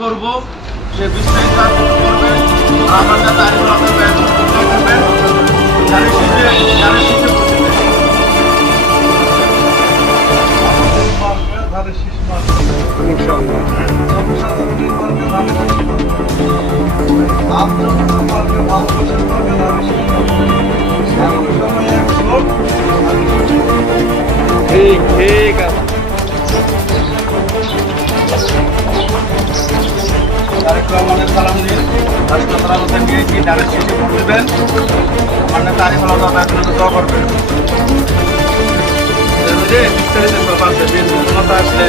করব সে বিস্তারিত আলোচনা করবে আমার যারা শিখে প্রতিবেদন মারবে, ধারে রহমানের সালাম দিন রাষ্ট্রপতি আলোচনা নিয়ে কি যারা শিখে প্রতিবেদন আমার নেতা আরিফুল আহমেদ ভাই জন্য দোয়া করবেন বিস্তারিত ব্যাপার আছে আসলে